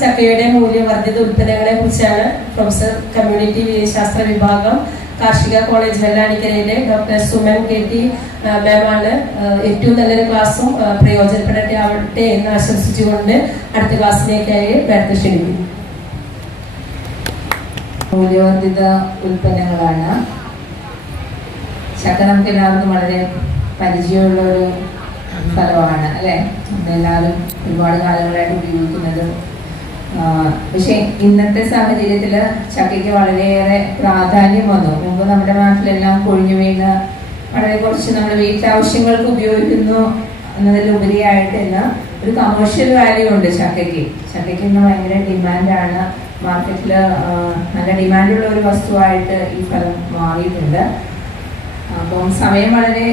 ചക്കയുടെ മൂല്യവർദ്ധിത ഉൽപ്പന്നങ്ങളെ കുറിച്ചാണ് പ്രൊഫസർ കമ്മ്യൂണിറ്റി ശാസ്ത്ര വിഭാഗം കാർഷിക കോളേജ് വെള്ളാനിക്കരയിലെ ഡോക്ടർ സുമൻ KT മാമാണ് ഏറ്റവും നല്ലൊരു ക്ലാസ്സും പ്രയോജനപ്പെടട്ടെ ആവട്ടെ എന്ന് ആശംസിച്ചുകൊണ്ട് അടുത്ത ക്ലാസ്സിലേക്കായി അടുത്ത് ക്ഷണിക്കുന്നു. മൂല്യവർദ്ധിത ഉൽപ്പന്നങ്ങളാണ് ചക്ക. നമുക്ക് എല്ലാവർക്കും വളരെ പരിചയമുള്ള ഒരു ഫലമാണ് അല്ലേ? നമ്മളെല്ലാവരും ഒരുപാട് കാലങ്ങളായിട്ട് ഉപയോഗിക്കുന്നത്. പക്ഷെ ഇന്നത്തെ സാഹചര്യത്തിൽ ചക്കയ്ക്ക് വളരെയേറെ പ്രാധാന്യം വന്നു. മുമ്പ് നമ്മുടെ നാട്ടിലെല്ലാം കൊഴിഞ്ഞു വീണ് വളരെ കുറച്ച് നമ്മുടെ വീട്ടാവശ്യങ്ങൾക്ക് ഉപയോഗിക്കുന്നു എന്നതിലുപരിയായിട്ട് ഇന്ന് ഒരു കമേഴ്ഷ്യൽ വാല്യൂ ഉണ്ട് ചക്കയ്ക്ക്. ചക്കയ്ക്ക് ഇന്ന് ഭയങ്കര ഡിമാൻഡാണ്. മാർക്കറ്റിൽ നല്ല ഡിമാൻഡുള്ള ഒരു വസ്തുവായിട്ട് ഈ ഫലം മാറിയിട്ടുണ്ട്. അപ്പം സമയം വളരെ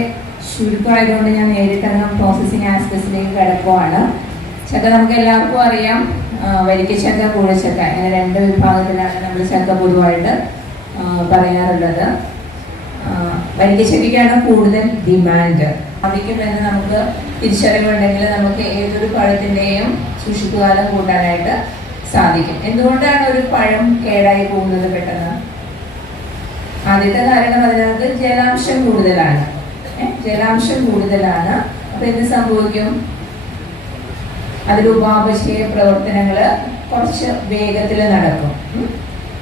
ചുരുക്കമായതുകൊണ്ട് ഞാൻ നേരിട്ടങ്ങ് പ്രോസസ്സിങ് ആസ്പെക്ട്സിലേക്ക് കിടക്കുവാണ്. ചക്ക നമുക്ക് എല്ലാവർക്കും അറിയാം, വരിക്കച്ചക്ക, കൂഴച്ചക്ക അങ്ങനെ രണ്ട് വിഭാഗത്തിലാണ് നമ്മൾ ചക്ക പൊതുവായിട്ട് പറയാറുള്ളത്. വരിക്കച്ചക്കയ്ക്കാണ് കൂടുതൽ ഡിമാൻഡ്. അതിക്കുമെന്ന് നമുക്ക് തിരിച്ചറിവുണ്ടെങ്കിൽ നമുക്ക് ഏതൊരു പഴത്തിൻ്റെയും സൂക്ഷിപ്പുകാലം കൂട്ടാനായിട്ട് സാധിക്കും. എന്തുകൊണ്ടാണ് ഒരു പഴം കേടായി പോകുന്നത് പെട്ടെന്ന്? ആദ്യത്തെ കാരണം അതിനകത്ത് ജലാംശം കൂടുതലാണ്. അപ്പൊ എന്ത് സംഭവിക്കും? അതിൽ ഉപാപചയ പ്രവർത്തനങ്ങൾ കുറച്ച് വേഗത്തിൽ നടക്കും.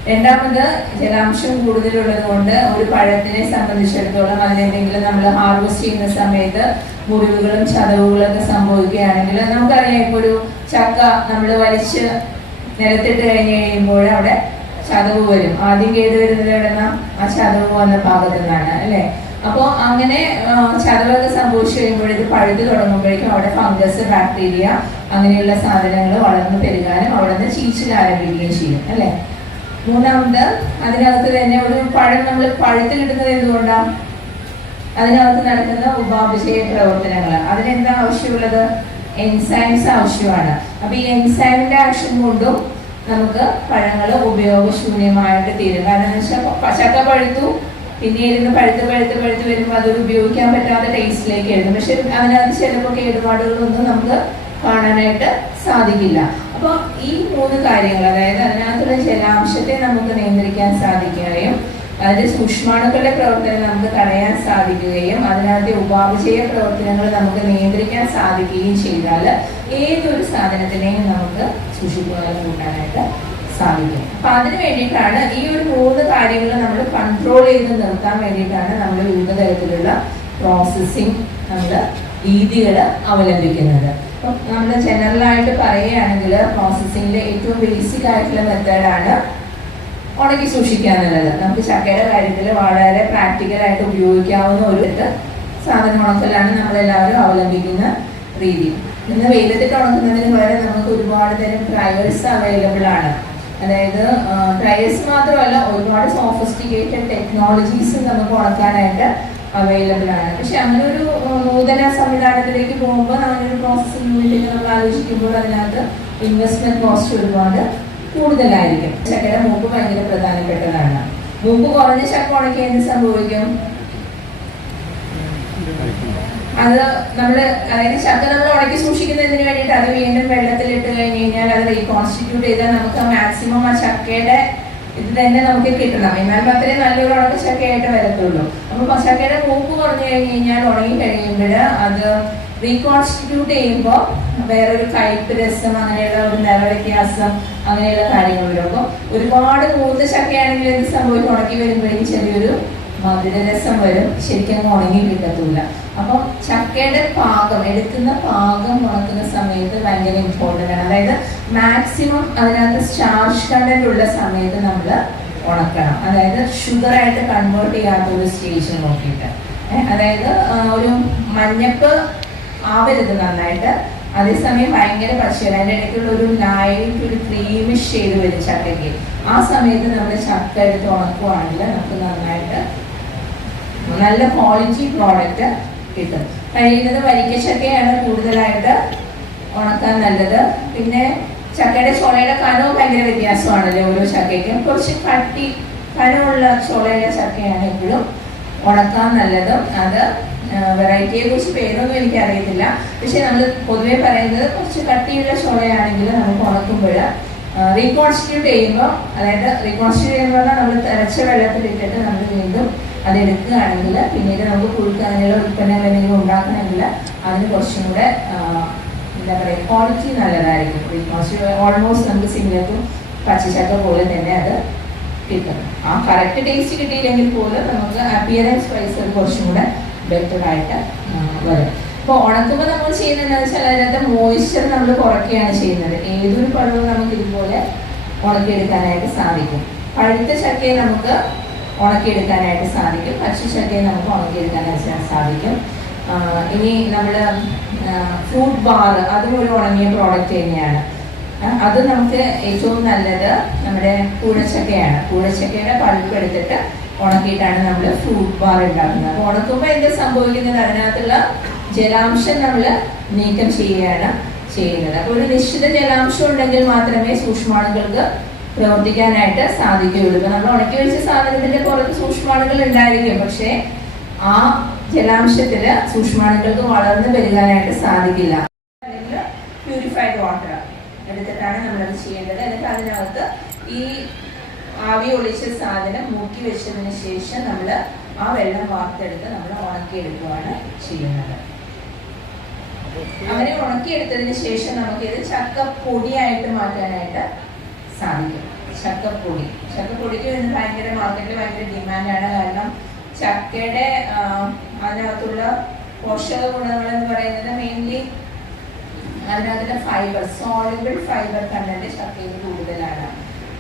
രണ്ടാമത്, ജലാംശം കൂടുതലുള്ളത് കൊണ്ട് ഒരു പഴത്തിനെ സംബന്ധിച്ചിടത്തോളം അതിനെന്തെങ്കിലും നമ്മൾ ഹാർവെസ്റ്റ് ചെയ്യുന്ന സമയത്ത് മുറിവുകളും ചതവുകളൊക്കെ സംഭവിക്കുകയാണെങ്കിൽ നമുക്കറിയാം, ഇപ്പോൾ ഒരു ചക്ക നമ്മൾ വലിച്ച് നിലത്തിട്ട് കഴിഞ്ഞ് കഴിയുമ്പോൾ അവിടെ ചതവ് വരും. ആദ്യം കേടുവരുന്നത് എവിടെന്ന ആ ചതവ് വന്ന ഭാഗത്തു നിന്നാണ് അല്ലേ? അപ്പോൾ അങ്ങനെ ചതവൊക്കെ സംഭവിച്ചു കഴിയുമ്പോൾ ഇത് പഴുത്ത് തുടങ്ങുമ്പോഴേക്കും അവിടെ ഫംഗസ്, ബാക്ടീരിയ അങ്ങനെയുള്ള സാധനങ്ങൾ വളർന്നു പെരുകാനും അവിടെ നിന്ന് ചീച്ചിൽ ആരംഭിക്കുകയും ചെയ്യും അല്ലേ? മൂന്നാമത്, അതിനകത്ത് തന്നെ ഒരു പഴം നമ്മൾ പഴുത്ത് കിട്ടുന്നത് എന്തുകൊണ്ടാണ്? അതിനകത്ത് നടക്കുന്ന ഉപാപചയ പ്രവർത്തനങ്ങൾ. അതിനെന്താ ആവശ്യമുള്ളത്? എൻസൈംസ് ആവശ്യമാണ്. അപ്പൊ ഈ എൻസൈമിന്റെ ആക്ഷൻ കൊണ്ടും നമുക്ക് പഴങ്ങൾ ഉപയോഗശൂന്യമായിട്ട് തീരും. കാരണം എന്ന് വെച്ചാൽ ചക്ക പഴുത്തു, പിന്നെ ഇരുന്ന് പഴുത്ത് വരുമ്പോൾ അതൊരു ഉപയോഗിക്കാൻ പറ്റാത്ത ടേസ്റ്റിലേക്ക് എഴുതും. പക്ഷെ അതിനകത്ത് ചിലപ്പോൾ കേടുപാടുകളൊന്നും നമുക്ക് കാണാനായിട്ട് സാധിക്കില്ല. അപ്പോൾ ഈ മൂന്ന് കാര്യങ്ങൾ, അതായത് അതിനകത്തുള്ള ജലാംശത്തെ നമുക്ക് നിയന്ത്രിക്കാൻ സാധിക്കുകയും അതിന്റെ സൂക്ഷ്മാണുക്കളുടെ പ്രവർത്തനം നമുക്ക് തടയാൻ സാധിക്കുകയും അതിനകത്തെ ഉപാപചയ പ്രവർത്തനങ്ങൾ നമുക്ക് നിയന്ത്രിക്കാൻ സാധിക്കുകയും ചെയ്താൽ ഏതൊരു സാധനത്തിനെയും നമുക്ക് സൂക്ഷിപ്പുകാലം കൂട്ടാനായിട്ട് സാധിക്കും. അപ്പൊ അതിന് വേണ്ടിയിട്ടാണ് ഈ ഒരു മൂന്ന് കാര്യങ്ങൾ നമ്മൾ കൺട്രോൾ ചെയ്ത് നിർത്താൻ വേണ്ടിയിട്ടാണ് നമ്മൾ വിവിധ തരത്തിലുള്ള പ്രോസസ്സിങ് രീതികൾ അവലംബിക്കുന്നത്. അപ്പം നമ്മൾ ജനറലായിട്ട് പറയുകയാണെങ്കിൽ പ്രോസസ്സിങ്ങിന്റെ ഏറ്റവും ബേസിക് ആയിട്ടുള്ള മെത്തേഡാണ് ഉണക്കി സൂക്ഷിക്കുക എന്നുള്ളത്. നമുക്ക് ചക്കയുടെ കാര്യത്തിൽ വളരെ പ്രാക്ടിക്കലായിട്ട് ഉപയോഗിക്കാവുന്ന ഒരു സാധനം ഉണക്കലാണ് നമ്മളെല്ലാവരും അവലംബിക്കുന്ന രീതി. ഇന്ന് വെയിലത്തിട്ട് ഉണക്കുന്നതിന് പകരം നമുക്ക് ഒരുപാട് തരം ഡ്രയേഴ്സ് അവൈലബിൾ ആണ്. അതായത് ഡ്രയേഴ്സ് മാത്രമല്ല, ഒരുപാട് സോഫിസ്റ്റിക്കേറ്റഡ് ടെക്നോളജീസ് നമുക്ക് ഉണക്കാനായിട്ട് അവൈലബിൾ ആണ്. പക്ഷെ അങ്ങനെ ഒരു നൂതന സംവിധാനത്തിലേക്ക് പോകുമ്പോൾ നമ്മളൊരു പ്രോസസ്സിംഗ് യൂണിറ്റിൽ നമ്മൾ ആലോചിക്കുമ്പോൾ അതിനകത്ത് ഇൻവെസ്റ്റ്മെന്റ് കോസ്റ്റ് ഒരുപാട് കൂടുതലായിരിക്കും. ചക്കയുടെ മൂപ്പ് ഭയങ്കര പ്രധാനപ്പെട്ടതാണ്. മൂപ്പ് കുറഞ്ഞ ചക്ക ഉണക്കി എന്ത് സംഭവിക്കും? അത് അതായത് ചക്ക നമ്മൾ ഉണക്കി സൂക്ഷിക്കുന്നതിന് വേണ്ടിയിട്ട് അത് വീണ്ടും വെള്ളത്തിലിട്ട് കഴിഞ്ഞ് കഴിഞ്ഞാൽ അത് റീകോൺസ്റ്റിറ്റ്യൂട്ട് ചെയ്താൽ നമുക്ക് മാക്സിമം ആ ചക്കയുടെ ഇത് തന്നെ നമുക്ക് കിട്ടണം. എന്നാൽ അത്രയും നല്ലൊരു ഉണക്ക ചക്കയായിട്ട് വരത്തുള്ളൂ. അപ്പൊ ചക്കയുടെ മൂപ്പ് കുറഞ്ഞു കഴിഞ്ഞ് കഴിഞ്ഞാൽ ഉണങ്ങി കഴിയുമ്പോൾ അത് റീകോൺസ്റ്റിറ്റ്യൂട്ട് ചെയ്യുമ്പോൾ വേറൊരു കയ്പ് രസം, അങ്ങനെയുള്ള ഒരു നിറവ്യത്യാസം, അങ്ങനെയുള്ള കാര്യങ്ങൾ വരും. അപ്പോൾ ഒരുപാട് മൂത്ത ചക്കയാണെങ്കിൽ എന്ത് സംഭവിക്കും? ഉണക്കി വരുമ്പോഴേക്കും ചെറിയൊരു മധുരരസം വരും, ശരിക്കും ഉണങ്ങി കിട്ടത്തില്ല. അപ്പം ചക്കയുടെ പാകം, എടുക്കുന്ന പാകം ഉണക്കുന്ന സമയത്ത് ഭയങ്കര ഇമ്പോർട്ടൻ്റ് ആണ്. അതായത് മാക്സിമം അതിനകത്ത് സ്റ്റാർച്ച് കണ്ടന്റ് ഉള്ള സമയത്ത് നമ്മൾ ഉണക്കണം. അതായത് ഷുഗറായിട്ട് കൺവേർട്ട് ചെയ്യാത്ത ഒരു സ്റ്റേജ് നോക്കിയിട്ട്, അതായത് ഒരു മഞ്ഞപ്പ് ആവരുത് നന്നായിട്ട്, അതേസമയം ഭയങ്കര പച്ചയാണ്, അതിൻ്റെ ഇടയ്ക്കുള്ള ഒരു ലൈറ്റ് ഒരു ക്രീമിഷ് ചെയ്ത് വരും ചക്കയ്ക്ക്. ആ സമയത്ത് നമ്മൾ ചക്ക എടുത്ത് ഉണക്കുവാണെങ്കിൽ നമുക്ക് നന്നായിട്ട് നല്ല ക്വാളിറ്റി പ്രോഡക്റ്റ് കിട്ടും. കഴിയുന്നത് വരിക്കച്ചക്കയാണ് കൂടുതലായിട്ട് ഉണക്കാൻ നല്ലത്. പിന്നെ ചക്കയുടെ ചുളയുടെ കനവും ഭയങ്കര വ്യത്യാസമാണല്ലോ ഓരോ ചക്കയ്ക്കും. കുറച്ച് കനമുള്ള ചുളയുള്ള ചക്കയാണ് എപ്പോഴും ഉണക്കാൻ നല്ലതും. അത് വെറൈറ്റിയെ കുറിച്ച് പേരൊന്നും എനിക്കറിയത്തില്ല. പക്ഷെ നമ്മൾ പൊതുവേ പറയുന്നത് കുറച്ച് കട്ടിയുള്ള ചോളയാണെങ്കിൽ നമുക്ക് ഉണക്കുമ്പോൾ റീകോൺസ്റ്റിറ്റ്യൂട്ട് ചെയ്യുമ്പോൾ, അതായത് റീകോൺസ്റ്റിറ്റ്യൂട്ട് ചെയ്യുമ്പോൾ നമ്മൾ തിളച്ച വെള്ളത്തിലിട്ടിട്ട് നമ്മൾ വീണ്ടും അതെടുക്കുകയാണെങ്കിൽ പിന്നീട് നമുക്ക് പുഴുക്ക് അങ്ങനെയുള്ള ഉൽപ്പന്നങ്ങൾ എന്തെങ്കിലും ഉണ്ടാക്കണമെങ്കിൽ അതിന് കുറച്ചും കൂടെ എന്താ പറയുക ക്വാളിറ്റി നല്ലതായിരിക്കും. റീകോൺസ്റ്റിറ്റ്യൂട്ട് ഓൾമോസ്റ്റ് നമുക്ക് സിമിലർ ടു പച്ചച്ചക്ക പോലെ തന്നെ അത് കിട്ടും. ആ കറക്റ്റ് ടേസ്റ്റ് കിട്ടിയില്ലെങ്കിൽ പോലും നമുക്ക് അപ്പിയറൻസ് വൈസ് അത് കുറച്ചും കൂടെ ബെറ്റർ ആയിട്ട് വരും. അപ്പോൾ ഉണക്കുമ്പോൾ നമ്മൾ ചെയ്യുന്നത് എന്താണെന്ന് വെച്ചാൽ അതിനകത്ത് മോയ്സ്ചർ നമ്മൾ കുറയ്ക്കുകയാണ് ചെയ്യുന്നത്. ഏതൊരു പഴവും നമുക്ക് ഇതുപോലെ ഉണക്കിയെടുക്കാനായിട്ട് സാധിക്കും. പഴുത്ത ചക്കയെ നമുക്ക് ഉണക്കിയെടുക്കാനായിട്ട് സാധിക്കും, പച്ച ചക്കയെ നമുക്ക് ഉണക്കിയെടുക്കാനായിട്ട് സാധിക്കും. ഇനി നമ്മൾ ഫ്രൂട്ട് ബാർ, അതും ഒരു ഉണങ്ങിയ പ്രോഡക്റ്റ് തന്നെയാണ്. അത് നമുക്ക് ഏറ്റവും നല്ലത് നമ്മുടെ കൂഴച്ചക്കയാണ്. കൂഴച്ചക്കയുടെ പഴുപ്പ് എടുത്തിട്ട് ഉണക്കിയിട്ടാണ് നമ്മൾ ഫ്രൂട്ട് ബാർ ഉണ്ടാക്കുന്നത്. അപ്പോൾ ഉണക്കുമ്പോൾ എന്താ സംഭവിക്കുന്നത്, അതിനകത്തുള്ള ജലാംശം നമ്മൾ നീക്കം ചെയ്യുകയാണ് ചെയ്യുന്നത്. അപ്പോൾ ഒരു നിശ്ചിത ജലാംശം ഉണ്ടെങ്കിൽ മാത്രമേ സൂക്ഷ്മാണുക്കൾക്ക് പ്രവർത്തിക്കാനായിട്ട് സാധിക്കുകയുള്ളൂ. ഇപ്പോൾ നമ്മൾ ഉണക്കി വെച്ച സാധനത്തിന്റെ പുറത്ത് സൂക്ഷ്മാണുക്കൾ ഉണ്ടായിരിക്കും, പക്ഷേ ആ ജലാംശത്തിൽ സൂക്ഷ്മാണുക്കൾക്ക് വളർന്നു വരികാനായിട്ട് സാധിക്കില്ല. അല്ലെങ്കിൽ പ്യൂരിഫൈഡ് വാട്ടർ എടുത്തിട്ടാണ് നമ്മളത് ചെയ്യേണ്ടത്. എന്നിട്ട് അതിനകത്ത് ഈ ആവി ഒളിച്ച സാധനം മൂക്കി വെച്ചതിന് ശേഷം നമ്മൾ ആ വെള്ളം വാർത്തെടുത്ത് നമ്മൾ ഉണക്കിയെടുക്കുകയാണ് ചെയ്യുന്നത്. അങ്ങനെ ഉണക്കിയെടുത്തതിന് ശേഷം നമുക്കിത് ചക്കപ്പൊടിയായിട്ട് മാറ്റാനായിട്ട് സാധിക്കും. ചക്കപ്പൊടിക്ക് ഇന്ന് മാർക്കറ്റിൽ ഭയങ്കര ഡിമാൻഡാണ്. കാരണം ചക്കയുടെ അതിനകത്തുള്ള പോഷക ഗുണങ്ങൾ എന്ന് പറയുന്നത് മെയിൻലി അതിനകത്തുള്ള ഫൈബർ, സോളിബിൾ ഫൈബർ കണ്ടന്റ് ചക്കയിൽ കൂടുതലാണ്.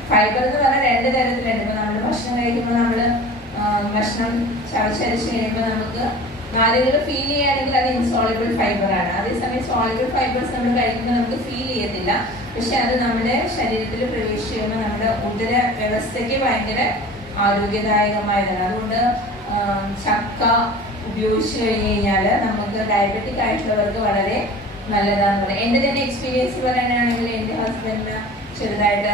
ഫൈബർ എന്ന് പറഞ്ഞാൽ രണ്ട് തരത്തിലുണ്ട്. ഇപ്പൊ നമ്മൾ ഭക്ഷണം കഴിക്കുമ്പോൾ നമ്മൾ ഭക്ഷണം ചവച്ചരച്ച് കഴിയുമ്പോൾ നമുക്ക് നാരുകൾ ഫീൽ ചെയ്യുകയാണെങ്കിൽ അത് ഇൻസോളിബിൾ ഫൈബർ ആണ്. അതേസമയം സോളിബിൾ ഫൈബേഴ്സ് നമ്മൾ കഴിക്കുമ്പോൾ നമുക്ക് ഫീൽ ചെയ്യത്തില്ല, പക്ഷെ അത് നമ്മുടെ ശരീരത്തിൽ പ്രവേശിച്ച് കഴിയുമ്പോൾ നമ്മുടെ ഉദര വ്യവസ്ഥയ്ക്ക് ഭയങ്കര ആരോഗ്യദായകമായതാണ്. അതുകൊണ്ട് ചക്ക ഉപയോഗിച്ച് കഴിഞ്ഞ് കഴിഞ്ഞാൽ നമുക്ക് ഡയബറ്റിക് ആയിട്ടുള്ളവർക്ക് വളരെ നല്ലതാണെന്ന് പറയാം. എൻ്റെ തന്നെ എക്സ്പീരിയൻസ് പറയാനാണെങ്കിൽ എൻ്റെ ഹസ്ബൻഡിന് ചെറുതായിട്ട്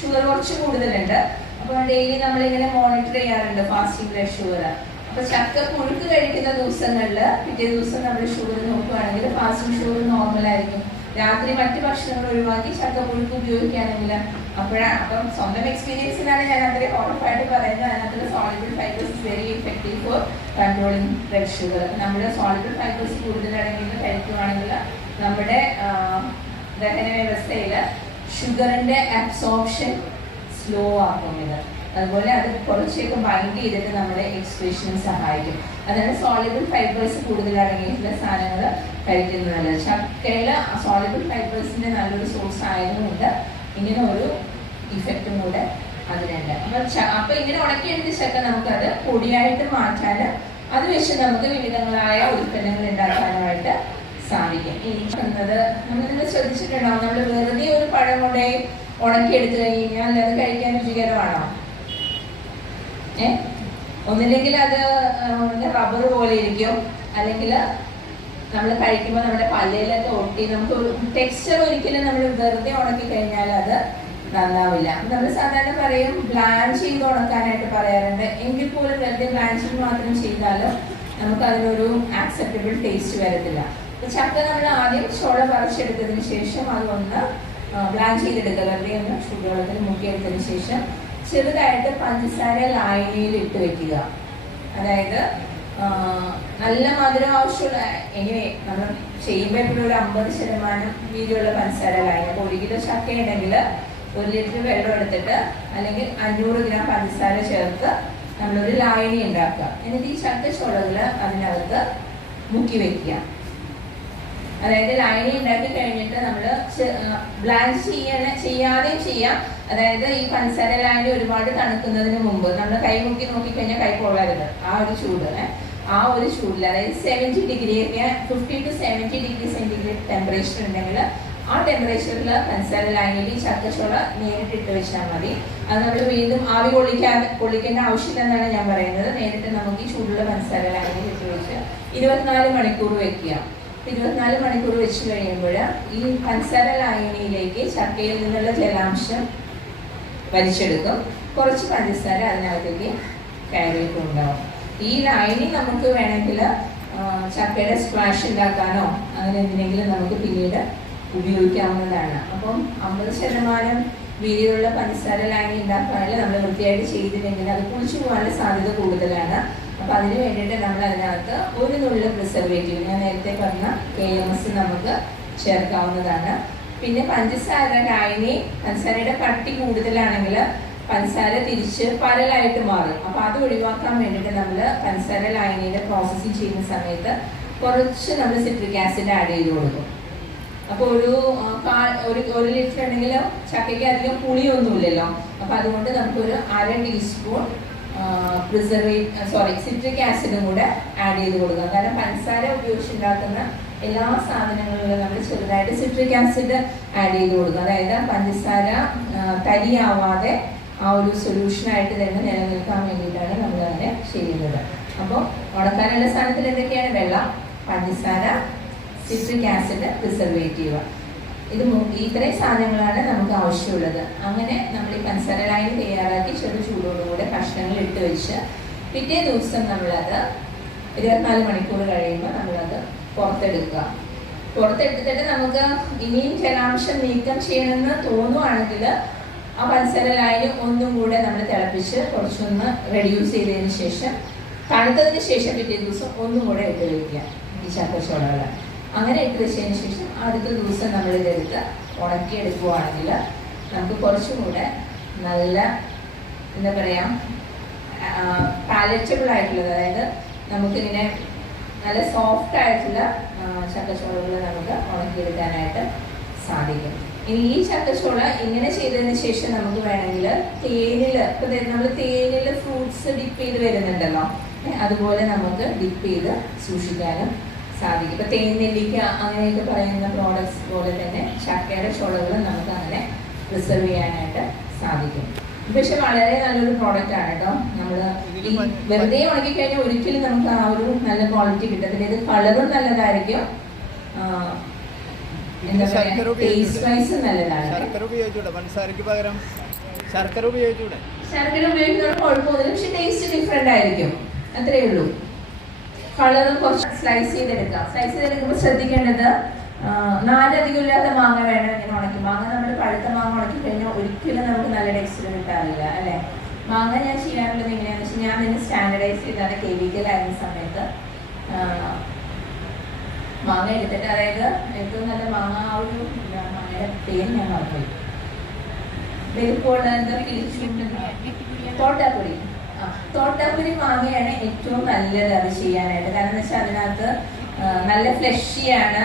ഷുഗർ കുറച്ച് കൂടുതലുണ്ട്. അപ്പോൾ ഡെയിലി നമ്മളിങ്ങനെ മോണിറ്റർ ചെയ്യാറുണ്ട് ഫാസ്റ്റിംഗ് ബ്ലഡ് ഷുഗർ. അപ്പോൾ ചക്ക പുഴുക്ക് കഴിക്കുന്ന ദിവസങ്ങളിൽ പിറ്റേ ദിവസം നമ്മൾ ഷുഗർ നോക്കുകയാണെങ്കിൽ ഫാസ്റ്റിംഗ് ഷുഗർ നോർമലായിരിക്കും. രാത്രി മറ്റ് ഭക്ഷണങ്ങൾ ഒഴിവാക്കി ചക്ക പുഴുക്ക് ഉപയോഗിക്കുകയാണെങ്കിൽ അപ്പം സ്വന്തം എക്സ്പീരിയൻസിനാണ് ഞാൻ അത്രയും ഉറപ്പായിട്ട് പറയുന്നത്. അതിനകത്തുള്ള soluble fibres is very effective for controlling blood sugar. നമ്മൾ സോളിബിൾ ഫൈബേഴ്സ് കൂടുതൽ അടങ്ങിയത് കഴിക്കുകയാണെങ്കിൽ നമ്മുടെ ദഹന വ്യവസ്ഥയിൽ ഷുഗറിന്റെ അബ്സോർപ്ഷൻ സ്ലോ ആക്കും ഇത്. അതുപോലെ അത് കുറച്ചൊക്കെ ബൈൻഡ് ചെയ്തിട്ട് നമ്മുടെ എക്സ്ക്രീഷന് സഹായിക്കും. അതായത് സോളിബിൾ ഫൈബേഴ്സ് കൂടുതൽ അടങ്ങിയിട്ടുള്ള സാധനങ്ങൾ കഴിക്കുന്നത്. ചക്കയിൽ സോളിബിൾ ഫൈബേഴ്സിന്റെ നല്ലൊരു സോഴ്സ് ആയതുകൊണ്ട് ഇങ്ങനെ ഒരു ഇഫക്റ്റും കൂടെ അതിനുണ്ട്. അപ്പൊ ഇങ്ങനെ ഉണക്കിയെടുത്ത ചക്ക നമുക്കത് പൊടിയായിട്ട് മാറ്റാൻ, അത് വെച്ച് നമുക്ക് വിവിധങ്ങളായ ഉൽപ്പന്നങ്ങൾ ഉണ്ടാക്കാനുമായിട്ട് സാധിക്കും. ഇരിക്കുന്നത് നമ്മളിത് ശ്രദ്ധിച്ചിട്ടുണ്ടാവും, നമ്മൾ വെറുതെ ഒരു പഴം കൊണ്ടേ ഉണക്കിയെടുത്തു കഴിഞ്ഞാൽ അത് കഴിക്കാൻ രുചികരമാണോ? ഒന്നില്ലെങ്കിൽ അത് റബ്ബർ പോലെ ഇരിക്കും, അല്ലെങ്കിൽ നമ്മൾ കഴിക്കുമ്പോൾ നമ്മുടെ പല്ലിലൊക്കെ ഒട്ടി നമുക്ക് ഒരു ടെക്സ്ചർ ഒരിക്കലും നമ്മൾ വെറുതെ ഉണക്കി കഴിഞ്ഞാൽ അത് നന്നാവില്ല. നമ്മൾ സാധാരണ പറയും ബ്ലാഞ്ച് ചെയ്ത് ഉണക്കാനായിട്ട് പറയാറുണ്ട്. എങ്കിൽ പോലും വെറുതെ ബ്ലാഞ്ചിങ് മാത്രം ചെയ്താലും നമുക്ക് അതിനൊരു ആക്സെപ്റ്റബിൾ ടേസ്റ്റ് വരത്തില്ല. ചക്ക നമ്മൾ ആദ്യം ചോള പറിച്ചെടുത്തതിന് ശേഷം അതൊന്ന് ബ്ലാഞ്ച് ചെയ്തെടുക്കുക. വെറുതെ ഒന്ന് ചൂടുവെള്ളത്തിൽ മുക്കിയെടുത്തതിന് ശേഷം ചെറുതായിട്ട് പഞ്ചസാര ലായനിയിൽ ഇട്ട് വെക്കുക. അതായത് നല്ല മധുരം ആവശ്യമുള്ള എങ്ങനെ നമ്മൾ ചെയ്യുമ്പോൾ എപ്പോഴും ഒരു 50% വീതിയുള്ള പഞ്ചസാര ലായനി. അപ്പോൾ 1 കിലോ ചക്ക ഉണ്ടെങ്കിൽ 1 ലിറ്റർ വെള്ളം എടുത്തിട്ട് അല്ലെങ്കിൽ 500 ഗ്രാം പഞ്ചസാര ചേർത്ത് നമ്മളൊരു ലായനി ഉണ്ടാക്കുക. എന്നിട്ട് ഈ ചക്ക ചോളകൾ അതിനകത്ത് മുക്കി വെക്കുക. അതായത് ലായനി ഉണ്ടാക്കി കഴിഞ്ഞിട്ട് നമ്മൾ ബ്ലാഞ്ച് ചെയ്യാതെയും ചെയ്യാം. അതായത് ഈ പഞ്ചസാര ലായനി ഒരുപാട് തണുക്കുന്നതിന് മുമ്പ് നമ്മൾ കൈ മുക്കി നോക്കിക്കഴിഞ്ഞാൽ കൈ കൊള്ളരുത്. ആ ഒരു ചൂടിൽ അതായത് 70 degree 50 to 70 degree centigrade temperature ഉണ്ടെങ്കിൽ ആ ടെമ്പറേച്ചറിൽ പഞ്ചസാര ലായനിയിൽ ഈ ചക്കച്ചോള നേരിട്ട് ഇട്ട് വെച്ചാൽ മതി. അത് നമ്മൾ വീണ്ടും ആവി കൊള്ളിക്കേണ്ട ആവശ്യമില്ല എന്നാണ് ഞാൻ പറയുന്നത്. നേരിട്ട് നമുക്ക് ഈ ചൂടുള്ള പഞ്ചസാര ലായനിയിൽ ഇട്ട് വെച്ച് 24 മണിക്കൂർ വെക്കുക. 24 മണിക്കൂർ വെച്ച് കഴിയുമ്പോൾ ഈ പഞ്ചസാര ലായനിയിലേക്ക് ചക്കയിൽ നിന്നുള്ള ജലാംശം വലിച്ചെടുക്കും. കുറച്ച് പഞ്ചസാര അതിനകത്തേക്ക് കയറിയിട്ടുണ്ടാവും. ഈ ലൈനിങ് നമുക്ക് വേണമെങ്കിൽ ചക്കയുടെ സ്ക്വാഷ് ഉണ്ടാക്കാനോ അങ്ങനെ എന്തിനെങ്കിലും നമുക്ക് പിന്നീട് ഉപയോഗിക്കാവുന്നതാണ്. അപ്പം 50% വീതിയുള്ള പഞ്ചസാര ലൈനിങ് ഉണ്ടാക്കാനുള്ള നമ്മൾ വൃത്തിയായിട്ട് ചെയ്തില്ലെങ്കിൽ അത് കുളിച്ചു പോകാനുള്ള സാധ്യത കൂടുതലാണ്. അപ്പം അതിന് വേണ്ടിയിട്ട് നമ്മൾ അതിനകത്ത് ഒരു നുള്ള പ്രിസർവേറ്റീവ്, ഞാൻ നേരത്തെ പറഞ്ഞ KMS നമുക്ക് ചേർക്കാവുന്നതാണ്. പിന്നെ പഞ്ചസാര ലൈനി, പഞ്ചസാരയുടെ കട്ടി കൂടുതലാണെങ്കിൽ പഞ്ചസാര തിരിച്ച് പരലായിട്ട് മാറും. അപ്പോൾ അത് ഒഴിവാക്കാൻ വേണ്ടിയിട്ട് നമ്മൾ പഞ്ചസാര ലൈനിയുടെ പ്രോസസ്സിങ് ചെയ്യുന്ന സമയത്ത് കുറച്ച് നമ്മൾ സിട്രിക് ആസിഡ് ആഡ് ചെയ്ത് കൊടുക്കും. അപ്പോൾ ഒരു ലിറ്റർ ഉണ്ടെങ്കിൽ ചക്കയ്ക്ക് അധികം പുളിയൊന്നുമില്ലല്ലോ. അപ്പോൾ അതുകൊണ്ട് നമുക്കൊരു 1/2 ടീസ്പൂൺ സിട്രിക് ആസിഡും കൂടെ ആഡ് ചെയ്ത് കൊടുക്കുക. കാരണം പഞ്ചസാര ഉപയോഗിച്ചുണ്ടാക്കുന്ന എല്ലാ സാധനങ്ങളിലും നമ്മൾ ചെറുതായിട്ട് സിട്രിക് ആസിഡ് ആഡ് ചെയ്ത് കൊടുക്കുക. അതായത് പഞ്ചസാര തരിയാവാതെ ആ ഒരു സൊല്യൂഷനായിട്ട് തന്നെ നിലനിൽക്കാൻ വേണ്ടിയിട്ടാണ് നമ്മൾ അങ്ങനെ ചെയ്യുന്നത്. അപ്പോൾ ഉണക്കാനുള്ള സാധനത്തിൽ എന്തൊക്കെയാണ്? വെള്ളം, പഞ്ചസാര, സിട്രിക് ആസിഡ്, പ്രിസർവേറ്റീവ്. ഇത്രയും സാധനങ്ങളാണ് നമുക്ക് ആവശ്യമുള്ളത്. അങ്ങനെ നമ്മൾ ഈ പഞ്ചസാര ലൈൻ തയ്യാറാക്കി ചെറു ചൂടോടുകൂടെ കഷ്ണങ്ങൾ ഇട്ട് വെച്ച് പിറ്റേ ദിവസം നമ്മളത് 24 മണിക്കൂർ കഴിയുമ്പോൾ നമ്മളത് പുറത്തെടുക്കുക. പുറത്തെടുത്തിട്ട് നമുക്ക് ഇനിയും ജലാംശം നീക്കം ചെയ്യണമെന്ന് തോന്നുവാണെങ്കിൽ ആ പഞ്ചസാര ലൈൻ ഒന്നും കൂടെ നമ്മൾ തിളപ്പിച്ച് കുറച്ചൊന്ന് റെഡ്യൂസ് ചെയ്തതിന് ശേഷം തണുത്തതിന് ശേഷം പിറ്റേ ദിവസം ഒന്നും കൂടെ ഇട്ട് വയ്ക്കുക ഈ ചക്കച്ചോളകൾ. അങ്ങനെ ഇട്ട് വെച്ചതിന് ശേഷം അടുത്ത ദിവസം നമ്മളിതെടുത്ത് ഉണക്കിയെടുക്കുകയാണെങ്കിൽ നമുക്ക് കുറച്ചും കൂടെ നല്ല എന്താ പറയുക പാലറ്റബിൾ ആയിട്ടുള്ളത്, അതായത് നമുക്കിങ്ങനെ നല്ല സോഫ്റ്റ് ആയിട്ടുള്ള ചക്കച്ചോളകൾ നമുക്ക് ഉണക്കിയെടുക്കാനായിട്ട് സാധിക്കും. ഇനി ഈ ചക്കച്ചോള ഇങ്ങനെ ചെയ്തതിന് ശേഷം നമുക്ക് വേണമെങ്കിൽ തേനിൽ, ഇപ്പം നമ്മൾ തേനിൽ ഫ്രൂട്ട്സ് ഡിപ്പ് ചെയ്ത് വരുന്നുണ്ടല്ലോ, അതുപോലെ നമുക്ക് ഡിപ്പ് ചെയ്ത് സൂക്ഷിക്കാനും സാധിക്കും. ഇപ്പം തേൻ നെല്ലിക്ക അങ്ങനെയൊക്കെ പറയുന്ന പ്രോഡക്ട്സ് പോലെ തന്നെ ചക്കയുടെ ചോളകൾ നമുക്ക് അങ്ങനെ പ്രിസർവ് ചെയ്യാനായിട്ട് സാധിക്കും. പക്ഷെ വളരെ നല്ലൊരു പ്രോഡക്റ്റ് ആണ് കേട്ടോ. നമ്മൾ വെറുതെ ഉണക്കി കഴിഞ്ഞാൽ ഒരിക്കലും നമുക്ക് ആ ഒരു നല്ല ക്വാളിറ്റി കിട്ടത്തില്ല. ഇത് കളറും നല്ലതായിരിക്കും, എന്താ പറയുക, ടേസ്റ്റ് വൈസ് നല്ലതാണ്. ശർക്കര ഉപയോഗിക്കുന്ന കുഴപ്പമൊന്നുമില്ല, പക്ഷെ ടേസ്റ്റ് ഡിഫറെന്റ് ആയിരിക്കും, അത്രയേ ഉള്ളൂ. കളറും കുറച്ച് സ്ലൈസ് ചെയ്തെടുക്കാം. സ്ലൈസ് ചെയ്തെടുക്കുമ്പോൾ ശ്രദ്ധിക്കേണ്ടത് 4 അധികം ഇല്ലാത്ത മാങ്ങ വേണം ഇങ്ങനെ ഉണക്കി. മാങ്ങ നമ്മൾ പഴുത്ത മാങ്ങ ഉണക്കി കഴിഞ്ഞാൽ ഒരിക്കലും നമുക്ക് നല്ല ടെക്സ്ചർ കിട്ടാറില്ല അല്ലേ. മാങ്ങ ഞാൻ ചെയ്യാറുള്ളത് എങ്ങനെയാണെന്ന് വെച്ചാൽ ഞാൻ ഇതിന് സ്റ്റാൻഡർഡൈസ് ചെയ്താണ് കെമിക്കലായിരുന്ന സമയത്ത് മാങ്ങ എടുത്തിട്ട്, അതായത് ഏറ്റവും നല്ല മാങ്ങ ആ ഒരു മാങ്ങയുടെ പേര് ഞാൻ മറന്നുപോയി, തോട്ടാപ്പൊടി. തോട്ടാപ്പൊടി മാങ്ങയാണ് ഏറ്റവും നല്ലത് അത് ചെയ്യാനായിട്ട്. കാരണം എന്ന് വെച്ചാൽ അതിനകത്ത് നല്ല ഫ്ലഷിയാണ്,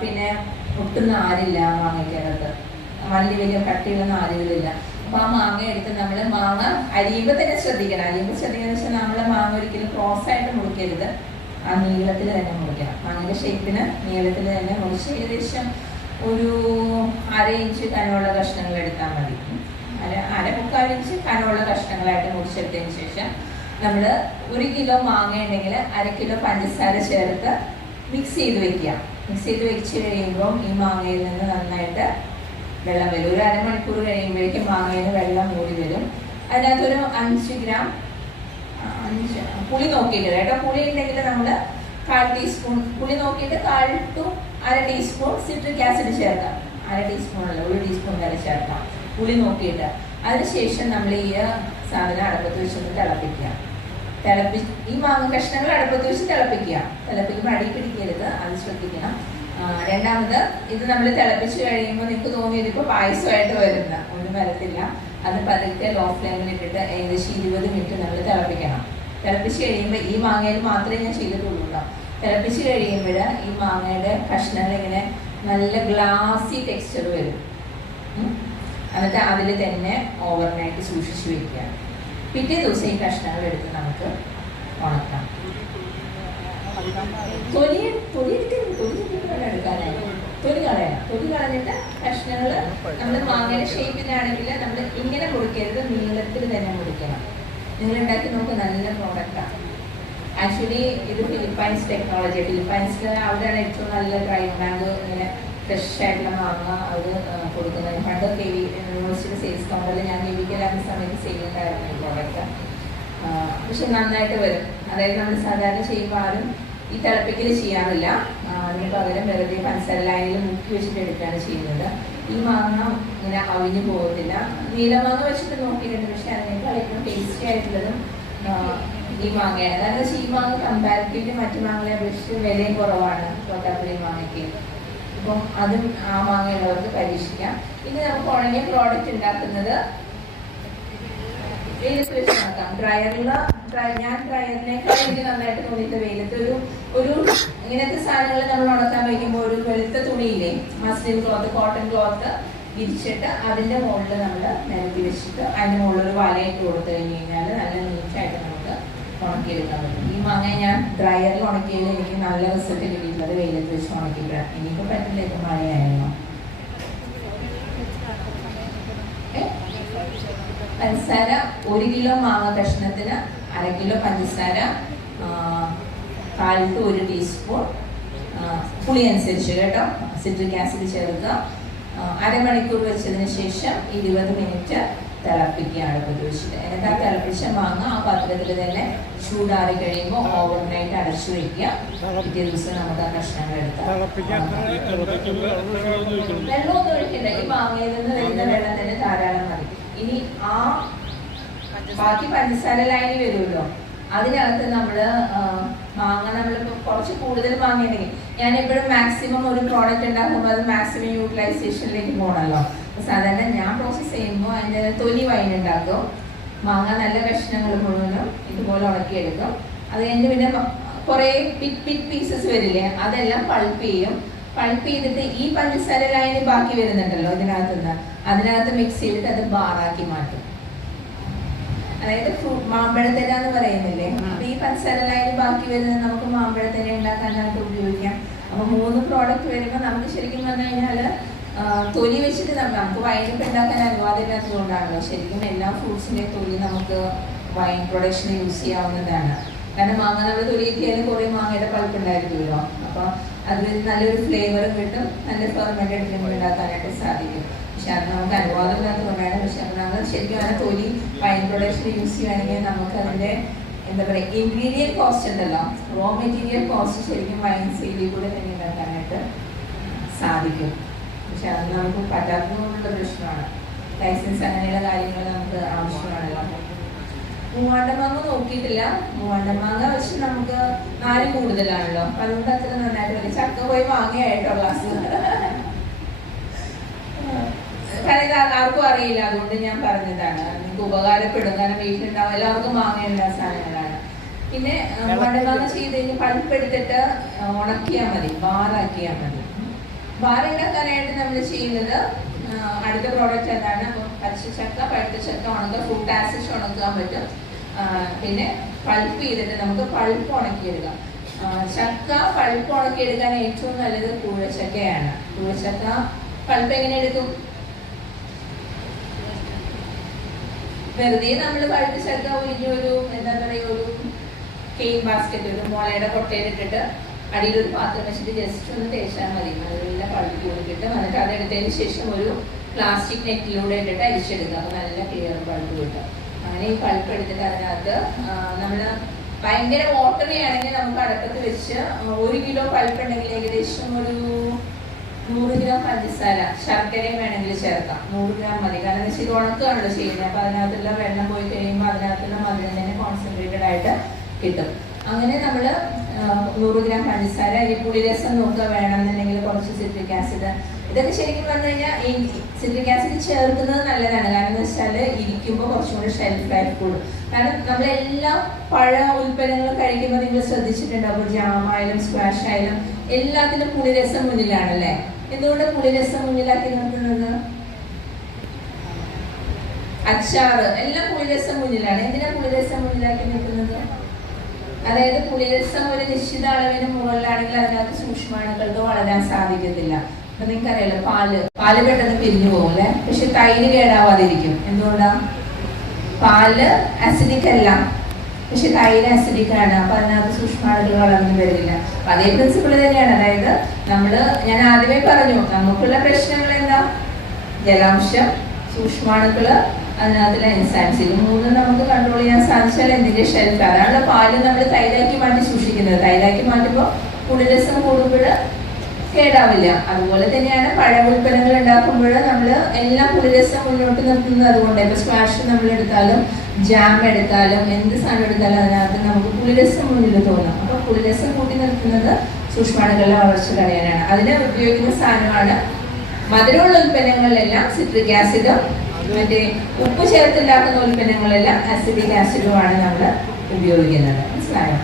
പിന്നെ ഒട്ടും നാരില്ല മാങ്ങയ്ക്കകത്ത്, വലിയ കട്ടിയുള്ള നാരുകളില്ല. അപ്പൊ ആ മാങ്ങ എടുത്ത് നമ്മൾ മാങ്ങ അരിയുമ്പോൾ തന്നെ ശ്രദ്ധിക്കണം. അരിയുമ്പോൾ ശ്രദ്ധിക്കണം വെച്ചാൽ നമ്മളെ മാങ്ങ ഒരിക്കലും ക്രോസ് ആയിട്ട് മുറിക്കരുത്, ആ നീളത്തിൽ തന്നെ മുറിക്കണം. മാങ്ങയുടെ ഷേപ്പിന് നീളത്തിൽ തന്നെ മുറിച്ച് ഏകദേശം ഒരു 1/2 ഇഞ്ച് കനമുള്ള കഷ്ണങ്ങൾ എടുത്താൽ മതി. 1/4 ഇഞ്ച് കനമുള്ള കഷ്ണങ്ങളായിട്ട് മുറിച്ചെടുത്തതിന് ശേഷം നമ്മൾ 1 കിലോ മാങ്ങ ഉണ്ടെങ്കിൽ 1/2 കിലോ പഞ്ചസാര ചേർത്ത് മിക്സ് ചെയ്ത് വെക്കുക. മിക്സ് ചെയ്ത് വെച്ച് കഴിയുമ്പോൾ ഈ മാങ്ങയിൽ നിന്ന് നന്നായിട്ട് വെള്ളം വരും. ഒരു അരമണിക്കൂർ കഴിയുമ്പോഴേക്കും മാങ്ങയിൽ നിന്ന് വെള്ളം മൂടി വരും. അതിനകത്തൊരു 5 ഗ്രാം പുളി നോക്കിയിട്ട് കേട്ടോ. പുളി ഉണ്ടെങ്കിൽ നമ്മൾ 1/4 ടീസ്പൂൺ പുളി നോക്കിയിട്ട് 1/4 to 1/2 ടീസ്പൂൺ സിട്രിക് ആസിഡ് ചേർക്കാം. 1/2 ടീസ്പൂണല്ല, 1 ടീസ്പൂൺ വരെ ചേർക്കാം പുളി നോക്കിയിട്ട്. അതിനുശേഷം നമ്മൾ ഈ സാധനം അടുപ്പത്ത് വെച്ചൊന്ന് തിളപ്പിക്കുക. ഈ മാങ്ങ കഷ്ണങ്ങൾ അടുപ്പത്ത് വെച്ച് തിളപ്പിക്കുമ്പോൾ അടി പിടിക്കരുത്, അത് ശ്രദ്ധിക്കണം. രണ്ടാമത് ഇത് നമ്മൾ തിളപ്പിച്ച് കഴിയുമ്പോൾ നിങ്ങൾക്ക് തോന്നി ഇതിപ്പോൾ പായസമായിട്ട് വരുന്ന ഒരു വരത്തില്ല. അത് പതുക്കെ ലോ ഫ്ലെയിമിൽ ഇട്ടിട്ട് ഏകദേശം 20 മിനിറ്റ് നമ്മൾ തിളപ്പിക്കണം. തിളപ്പിച്ച് കഴിയുമ്പോൾ ഈ മാങ്ങയിൽ മാത്രമേ ഞാൻ ചെയ്തിട്ടുള്ളൂ കേട്ടോ. തിളപ്പിച്ച് കഴിയുമ്പോൾ ഈ മാങ്ങയുടെ കഷ്ണങ്ങൾ ഇങ്ങനെ നല്ല ഗ്ലാസി ടെക്സ്ചർ വരും. എന്നിട്ട് അതിൽ തന്നെ ഓവർനൈറ്റ് സൂക്ഷിച്ച് വെക്കുക. പിറ്റേ ദിവസം ഈ കഷ്ണങ്ങൾ എടുത്ത് നമുക്ക് ഉണക്കാം. തൊലി എടുക്കാനായിട്ട് തൊലി കളയണം. തൊലി കളഞ്ഞിട്ട് കഷ്ണങ്ങൾ നമ്മൾ മാങ്ങയുടെ ഷേപ്പിലാണെങ്കിൽ നമ്മൾ ഇങ്ങനെ മുറിക്കരുത്, നീളത്തിൽ തന്നെ മുറിക്കണം. നിങ്ങൾ ഉണ്ടാക്കി നോക്കുക, നല്ല പ്രോഡക്റ്റാണ്. ആക്ച്വലി ഇത് ഫിലിപ്പൈൻസ് ടെക്നോളജി. ഫിലിപ്പൈൻസിൽ അവിടെയാണ് ഏറ്റവും നല്ല ഡ്രൈ മാംഗോ ഇങ്ങനെ ഫ്രഷ് ആയിട്ടുള്ള മാങ്ങ അവർ കൊടുക്കുന്നത്. പണ്ട് യൂണിവേഴ്സിറ്റി സെയിൽസ് കൗണ്ടറിൽ ഞാൻ കെമിക്കലാകുന്ന സമയത്ത് ചെയ്യുന്നുണ്ടായിരുന്നു ഈ പ്രോഡക്റ്റ്. പക്ഷെ നന്നായിട്ട് വരും. അതായത് നമ്മൾ സാധാരണ ചെയ്യുമ്പോൾ ആരും ഈ തിളപ്പിക്കൽ ചെയ്യാറില്ല. അതിന് പകരം വെറുതെ പഞ്ചസാര ലൈനിൽ മുക്കി വെച്ചിട്ട് എടുക്കുകയാണ് ചെയ്യുന്നത്. ഈ മാങ്ങ ഇങ്ങനെ അവിഞ്ഞു പോകത്തില്ല. നീലമാങ്ങ വെച്ചിട്ട് നോക്കിയിട്ടുണ്ട്, പക്ഷെ അതിനേക്കാൾ ഏറ്റവും ടേസ്റ്റി ആയിട്ടുള്ളതും ഈ മാങ്ങയാണ്. കാരണം ഈ മാങ്ങ കമ്പാരിറ്റീവ്ലി മറ്റു മാങ്ങകളെ അപേക്ഷിച്ച് വിലയും കുറവാണ് തോട്ടാപ്പള്ളി മാങ്ങയ്ക്ക്. അപ്പം അതും ആ മാങ്ങയുള്ളവർക്ക് പരീക്ഷിക്കാം. ഇനി നമുക്ക് ഉണങ്ങിയ പ്രോഡക്റ്റ് ഉണ്ടാക്കുന്നത് വെയിലത്ത് വെച്ച് നോക്കാം. ഞാൻ ഡ്രയറിനേക്കാൾ എനിക്ക് നന്നായിട്ട് തോന്നിയിട്ട് വെയിലത്ത് ഒരു ഇങ്ങനത്തെ സാധനങ്ങൾ നമ്മൾ ഉണക്കാൻ വയ്ക്കുമ്പോൾ ഒരു വെളുത്ത തുണിയില്ലേ, മസ്ലിൻ ക്ലോത്ത്, കോട്ടൺ ക്ലോത്ത് വിരിച്ചിട്ട് അതിൻ്റെ മുകളിൽ നമ്മൾ നിരത്തി വെച്ചിട്ട് അതിൻ്റെ മുകളിൽ ഒരു വലയിട്ട് കൊടുത്തു കഴിഞ്ഞ് കഴിഞ്ഞാൽ നല്ല നീറ്റായിട്ട് നമുക്ക് ഉണക്കിയെടുക്കാൻ പറ്റും. ഈ മാങ്ങ ഞാൻ ഡ്രയറിൽ ഉണക്കിയതിൽ എനിക്ക് നല്ല റിസൾട്ട് കിട്ടിയിട്ടുള്ളത് വെയിലത്ത് വെച്ച് ഉണക്കിയിട്ടാണ്. എനിക്കിപ്പോൾ പറ്റില്ല, ഇപ്പം മഴയായിരുന്നു. പഞ്ചസാര 1 കിലോ മാങ്ങ കഷ്ണത്തിന് 1/2 കിലോ പഞ്ചസാര, കാലത്ത് 1 ടീസ്പൂൺ, പുളി അനുസരിച്ച് കേട്ടോ, സിട്രിക് ആസിഡ് ചേർക്കുക. അരമണിക്കൂർ വെച്ചതിന് ശേഷം 20 മിനിറ്റ് തിളപ്പിക്കുക അടുപ്പത്ത് വെച്ചിട്ട്. എന്നിട്ട് ആ തിളപ്പിച്ച മാങ്ങ ആ പാത്രത്തിൽ തന്നെ ചൂടാറി കഴിയുമ്പോൾ ഓവർനൈറ്റ് അടച്ചു വയ്ക്കുക. പിറ്റേ ദിവസം നമുക്ക് ആ കഷ്ണങ്ങൾ എടുക്കാം. വെള്ളമൊന്നും ഒഴിക്കണ്ട, ഈ മാങ്ങയിൽ നിന്ന് വരുന്ന വെള്ളം തന്നെ ധാരാളം മതി. ഇനി ആ ബാക്കി പഞ്ചസാര ലൈനി വരുമല്ലോ, അതിനകത്ത് നമ്മള് മാങ്ങ നമ്മളിപ്പോൾ കുറച്ച് കൂടുതൽ മാങ്ങയുണ്ടെങ്കിൽ, ഞാൻ എപ്പോഴും മാക്സിമം ഒരു പ്രോഡക്റ്റ് ഉണ്ടാക്കുമ്പോൾ അത് മാക്സിമം യൂട്ടിലൈസേഷനിലേക്ക് പോകണമല്ലോ. സാധാരണ ഞാൻ പ്രോസസ്സ് ചെയ്യുമ്പോൾ അതിൻ്റെ തൊലി വൈൻ ഉണ്ടാക്കും. മാങ്ങ നല്ല കഷ്ണങ്ങൾ മുഴുവനും ഇതുപോലെ ഉണക്കിയെടുക്കും. അത് കഴിഞ്ഞ് പിന്നെ കുറേ ബിഗ് പീസസ് വരില്ലേ, അതെല്ലാം പൾപ്പ് ചെയ്യും. പൾപ്പ് ചെയ്തിട്ട് ഈ പഞ്ചസാര ലൈന് ബാക്കി വരുന്നുണ്ടല്ലോ ഇതിനകത്തുനിന്ന്, അതിനകത്ത് മിക്സ് ചെയ്തിട്ട് അത് ബാറാക്കി മാറ്റും. അതായത് മാമ്പഴത്തേന എന്ന് പറയുന്നില്ലേ, അപ്പൊ ഈ പഞ്ചസാര ലൈന് ബാക്കി വരുന്നത് നമുക്ക് മാമ്പഴത്തേന ഉണ്ടാക്കാനായിട്ട് ഉപയോഗിക്കാം. അപ്പൊ 3 പ്രോഡക്റ്റ് വരുമ്പോൾ നമുക്ക് ശരിക്കും പറഞ്ഞു കഴിഞ്ഞാൽ തൊലി വെച്ചിട്ട് നമുക്ക് വൈനിപ്പ് ഉണ്ടാക്കാൻ അനുവാദമില്ലാത്തതുകൊണ്ടാണല്ലോ ശരിക്കും എല്ലാ ഫ്രൂട്ട്സിൻ്റെയും തൊലി നമുക്ക് വൈൻ പ്രൊഡക്ഷന് യൂസ് ചെയ്യാവുന്നതാണ്. കാരണം മാങ്ങ നമ്മൾ തൊലി കിട്ടിയാലും കുറേ മാങ്ങയുടെ പൾപ്പ് ഉണ്ടായിരിക്കുമല്ലോ, അപ്പോൾ അതിൽ നല്ലൊരു ഫ്ലേവറും കിട്ടും, നല്ല ഫെർമെൻറ്റഡ് ഡ്രിങ്ക് ഉണ്ടാക്കാനായിട്ട് സാധിക്കും. പക്ഷെ അത് നമുക്ക് അനുവാദമില്ലാത്തതുകൊണ്ടാണ്. പക്ഷെ നമ്മൾ ശരിക്കും ആ തൊലി വൈൻ പ്രൊഡക്ഷന് യൂസ് ചെയ്യുകയാണെങ്കിൽ നമുക്ക് അതിൻ്റെ എന്താ പറയുക ഇൻഗ്രീഡിയൻറ്റ് കോസ്റ്റ് ഉണ്ടല്ലോ, റോ മെറ്റീരിയൽ കോസ്റ്റ് ശരിക്കും വൈൻ സെയിലിൽ കൂടെ തന്നെ ഉണ്ടാക്കാനായിട്ട് സാധിക്കും. പക്ഷെ അത് നമുക്ക് പറ്റാത്തതുകൊണ്ടുള്ള പ്രശ്നമാണ്. ലൈസൻസ് അങ്ങനെയുള്ള കാര്യങ്ങൾ നമുക്ക് ആവശ്യമാണല്ലോ. മൂവാണ്ടമാങ്ങ നോക്കിയിട്ടില്ല. മൂവാണ്ടമാങ്ങ വെച്ച് നമുക്ക് നാലും കൂടുതലാണല്ലോ, അപ്പം അതുകൊണ്ട് അത്ര നന്നായിട്ട് വരും. ചക്ക പോയി മാങ്ങയായിട്ടോ ക്ലാസ്, കാരണം ഇത് ആർക്കും അറിയില്ല, അതുകൊണ്ട് ഞാൻ പറഞ്ഞതാണ്. നിങ്ങൾക്ക് ഉപകാരപ്പെടും, കാരണം വീട്ടിലുണ്ടാവും എല്ലാവർക്കും മാങ്ങയുള്ള സാധനങ്ങളാണ്. പിന്നെ മൂവാണ്ടമാങ്ങ ചെയ്ത് കഴിഞ്ഞ് പൾപ്പെടുത്തിട്ട് ഉണക്കിയാൽ മതി, ബാറാക്കിയാൽ മതി. ബാർ ഉണ്ടാക്കാനായിട്ട് നമ്മൾ ചെയ്യുന്നത് അടുത്ത പ്രോഡക്റ്റ് എന്താണ്, പച്ചച്ചക്ക, പഴുത്ത ചക്ക ഉണക്കുക, ഫ്രൂട്ട് ആസിഡ് ഉണക്കാൻ പറ്റും. പിന്നെ പൾപ്പ് ചെയ്തിട്ട് നമുക്ക് പൾപ്പ് ഉണക്കിയെടുക്കാം. ചക്ക പൾപ്പ് ഉണക്കിയെടുക്കാൻ ഏറ്റവും നല്ലത് കൂഴച്ചക്കയാണ്. കൂഴച്ചക്ക പൾപ്പ് എങ്ങനെ എടുക്കും? വെറുതെ നമ്മൾ പഴുത്ത ചക്ക ഒരു എന്താ പറയുക ഒരു കെയിൻ ബാസ്ക്കറ്റ്, ഒരു മുളയുടെ കൊട്ടയിലിട്ടിട്ട് അടിയിലൊരു പാത്രം വെച്ചിട്ട് ജസ്റ്റ് ഒന്ന് തേച്ചാൽ മതി. നല്ല പൾപ്പ് കൊടുത്തിട്ട് എന്നിട്ട് അതെടുത്തതിന് ശേഷം ഒരു പ്ലാസ്റ്റിക് നെറ്റിലൂടെ ഇട്ടിട്ട് അരിച്ചെടുക്കുക. അപ്പോൾ നല്ല ക്ലിയർ പൾപ്പ് കിട്ടും. അങ്ങനെ ഈ പൾപ്പ് എടുത്തിട്ട് അതിനകത്ത് നമ്മൾ ഭയങ്കര വാട്ടറി ആണെങ്കിൽ നമുക്ക് അടുപ്പത്ത് വെച്ച് 1 കിലോ പൾപ്പ് ഉണ്ടെങ്കിൽ ഏകദേശം ഒരു 100 ഗ്രാം പഞ്ചസാര, ശർക്കരയും വേണമെങ്കിൽ ചേർക്കാം. 100 ഗ്രാം മതി. കാരണം വെച്ചാൽ ഇത് ഉണക്കുകയാണല്ലോ ചെയ്യുന്നത്. അപ്പോൾ അതിനകത്തുള്ള വെള്ളം പോയി കഴിയുമ്പോൾ അതിനകത്തുള്ള മധുരം തന്നെ കോൺസെൻട്രേറ്റഡ് ആയിട്ട് കിട്ടും. അങ്ങനെ നമ്മൾ 100 ഗ്രാം പഞ്ചസാര, ഈ പുളിരസം നോക്കുക, വേണമെന്നുണ്ടെങ്കിൽ കുറച്ച് സിട്രിക് ആസിഡ്. ഇതൊക്കെ ശരിക്കും പറഞ്ഞു കഴിഞ്ഞാൽ ഈ സിട്രിക് ആസിഡ് ചേർക്കുന്നത് നല്ലതാണ്. കാരണം എന്ന് വെച്ചാൽ ഇരിക്കുമ്പോൾ കുറച്ചും കൂടി ഷെൽഫ് ലൈഫ് കൂടും. കാരണം നമ്മളെല്ലാം പഴ ഉൽപ്പന്നങ്ങൾ കഴിക്കുമ്പോൾ നിങ്ങൾ ശ്രദ്ധിച്ചിട്ടുണ്ടാവും, ജാമായാലും സ്ക്വാഷ് ആയാലും എല്ലാത്തിനും പുളിരസം മുന്നിലാണല്ലേ. എന്തുകൊണ്ട് പുളിരസം മുന്നിലാക്കി നിർത്തുന്നത്? അച്ചാറ് എല്ലാം പുളിരസം മുന്നിലാണ്. എന്തിനാ പുളിരസം മുന്നിലാക്കി നിർത്തുന്നത്? അതായത് പുളിരസം ഒരു നിശ്ചിത അളവിന് മുകളിലാണെങ്കിൽ അതിനകത്ത് സൂക്ഷ്മാണുക്കൾക്ക് വളരാൻ സാധിക്കത്തില്ല. അപ്പൊ നിങ്ങൾക്കറിയാലോ, പാല് പെട്ടെന്ന് പിരിഞ്ഞു പോകും അല്ലെ, പക്ഷെ തൈര് കേടാവാതിരിക്കും. എന്തുകൊണ്ടാ? പാല് അസിഡിക് അല്ല, പക്ഷെ തൈര് അസിഡിക് ആണ്. അപ്പൊ അതിനകത്ത് സൂക്ഷ്മാണുക്കൾ വളർന്നു വരില്ല. അപ്പൊ അതേ പ്രിൻസിപ്പിൾ തന്നെയാണ്. അതായത് ഞാൻ ആദ്യമേ പറഞ്ഞു, നമുക്കുള്ള പ്രശ്നങ്ങൾ എന്താ? ജലാംശം, സൂക്ഷ്മാണുക്കള്, അതിനകത്തുള്ള എൻസൈംസ്. ഇത് മൂന്നും നമുക്ക് കൺട്രോൾ ചെയ്യാൻ സാധിച്ചാൽ എന്തിന്റെ ഷെൽഫ്, അതാണ് പാല് നമ്മൾ തൈരാക്കി മാറ്റി സൂക്ഷിക്കുന്നത്. തൈരാക്കി മാറ്റുമ്പോൾ പുളിരസം കൂടുമ്പോൾ കേടാവില്ല. അതുപോലെ തന്നെയാണ് പഴ ഉൽപ്പന്നങ്ങൾ ഉണ്ടാക്കുമ്പോൾ നമ്മൾ എല്ലാം പുളിരസം മുന്നോട്ട് നിർത്തുന്നത് അതുകൊണ്ട്. ഇപ്പൊ സ്ക്വാഷ് നമ്മൾ എടുത്താലും ജാം എടുത്താലും എന്ത് സാധനം എടുത്താലും അതിനകത്ത് നമുക്ക് പുളിരസം മുന്നിൽ തോന്നും. അപ്പൊ പുളിരസം കൂട്ടി നിർത്തുന്നത് സൂക്ഷ്മാണുക്കളുടെ വളർച്ച തടയാനാണ്. അതിന് ഉപയോഗിക്കുന്ന സാധനമാണ് മധുരമുള്ള ഉൽപ്പന്നങ്ങളിലെല്ലാം സിട്രിക് ആസിഡും മറ്റേ ഉപ്പ് ചേർത്തുണ്ടാക്കുന്ന ഉൽപ്പന്നങ്ങളെല്ലാം അസിഡിക് ആസിഡുമാണ് നമ്മൾ ഉപയോഗിക്കുന്നത്. മനസ്സിലായോ?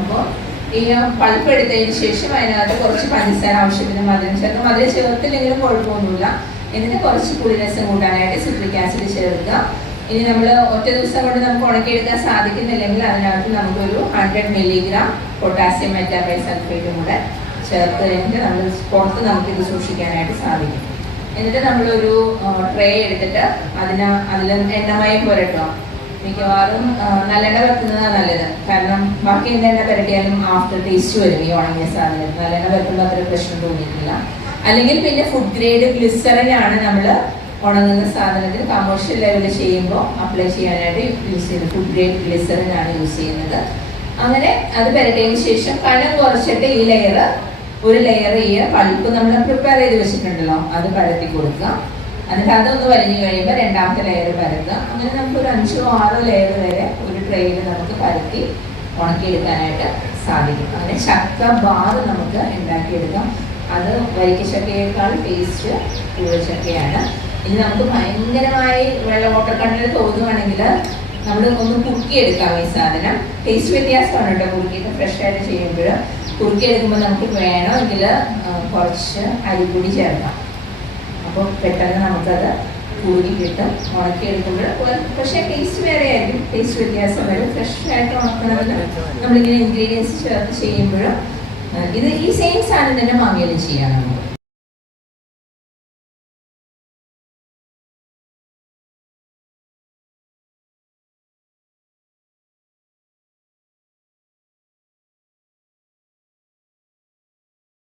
അപ്പോൾ ഈ പൾപ്പ് എടുത്തതിന് ശേഷം അതിനകത്ത് കുറച്ച് പഞ്ചസാര, ആവശ്യത്തിന് മധുരം ചേർത്ത്, മധുരം ചേർത്തില്ലെങ്കിലും കുഴപ്പമൊന്നുമില്ല. എന്നിട്ട് കുറച്ച് പുളിരസം കൂട്ടാനായിട്ട് സിട്രിക് ആസിഡ് ചേർക്കുക. ഇനി നമ്മൾ ഒറ്റ ദിവസം കൊണ്ട് നമുക്ക് ഉണക്കിയെടുക്കാൻ സാധിക്കുന്നില്ലെങ്കിൽ അതിനകത്ത് നമുക്കൊരു 100 മില്ലിഗ്രാം പൊട്ടാസ്യം മെറ്റാബൈസൾഫേറ്റും കൂടെ ചേർത്ത് കഴിഞ്ഞിട്ട് നമ്മൾ പുറത്ത് നമുക്കിത് സൂക്ഷിക്കാനായിട്ട് സാധിക്കും. എന്നിട്ട് നമ്മളൊരു ട്രേ എടുത്തിട്ട് അതിൽ എണ്ണമയം പുരട്ടോ. മിക്കവാറും നല്ലെണ്ണ പരത്തുന്നതാണ് നല്ലത്. കാരണം ബാക്കി എന്തെണ്ണ പുരട്ടിയാലും ആഫ്റ്റർ ടേസ്റ്റ് വരും ഈ ഉണങ്ങിയ സാധനം. നല്ലെണ്ണ പരത്തുമ്പോൾ അത്ര പ്രശ്നം തോന്നിയിട്ടില്ല. അല്ലെങ്കിൽ പിന്നെ ഫുഡ് ഗ്രേഡ് ഗ്ലിസറിനാണ് നമ്മൾ ഉണങ്ങുന്ന സാധനത്തിൽ കമേഴ്ഷ്യൽ ലെവലിൽ ചെയ്യുമ്പോൾ അപ്ലൈ ചെയ്യാനായിട്ട് യൂസ് ചെയ്യുന്നത്. ഫുഡ് ഗ്രേഡ് ഗ്ലിസറിനാണ് യൂസ് ചെയ്യുന്നത്. അങ്ങനെ അത് പുരട്ടിയതിന് ശേഷം കനം കുറച്ചിട്ട് ഈ ഒരു ലെയർ ഈ പൾപ്പ് നമ്മൾ പ്രിപ്പയർ ചെയ്ത് വെച്ചിട്ടുണ്ടല്ലോ അത് പരത്തി കൊടുക്കുക. എന്നിട്ട് അതൊന്ന് വലിഞ്ഞു കഴിയുമ്പോൾ രണ്ടാമത്തെ ലെയർ പരത്തുക. അങ്ങനെ നമുക്കൊരു 5-6 ലെയർ വരെ ഒരു ട്രെയിൽ നമുക്ക് പരത്തി ഉണക്കിയെടുക്കാനായിട്ട് സാധിക്കും. അങ്ങനെ ചക്ക ബാർ നമുക്ക് ഉണ്ടാക്കിയെടുക്കാം. അത് വരിക്കച്ചക്കയേക്കാൾ ടേസ്റ്റ് കൂഴച്ചക്കയാണ്. ഇനി നമുക്ക് ഭയങ്കരമായി ഓട്ടക്കണ്ണിൽ തോന്നുവാണെങ്കിൽ നമ്മൾ ഒന്ന് കുറുക്കിയെടുക്കാം ഈ സാധനം. ടേസ്റ്റ് വ്യത്യാസമാണ് കേട്ടോ കുറുക്കിയിട്ട് ഫ്രഷ് ആയിട്ട് ചെയ്യുമ്പോൾ. കുറുക്കിയെടുക്കുമ്പോൾ നമുക്ക് വേണമെങ്കിൽ കുറച്ച് അരിപ്പൊടി ചേർക്കാം. അപ്പോൾ പെട്ടെന്ന് നമുക്കത് കുറുകി കിട്ടും. ഉണക്കിയെടുക്കുമ്പോൾ പക്ഷേ ടേസ്റ്റ് വേറെ ആയിരിക്കും, ടേസ്റ്റ് വ്യത്യാസം വരും. ഫ്രഷ് ആയിട്ട് ഉണക്കണമെന്ന് നമ്മളിങ്ങനെ ഇൻഗ്രീഡിയൻസ് ചേർത്ത് ചെയ്യുമ്പോഴും ഇത് ഈ സെയിം സാധനം തന്നെ വാങ്ങിയാലും ചെയ്യാം നമുക്ക്.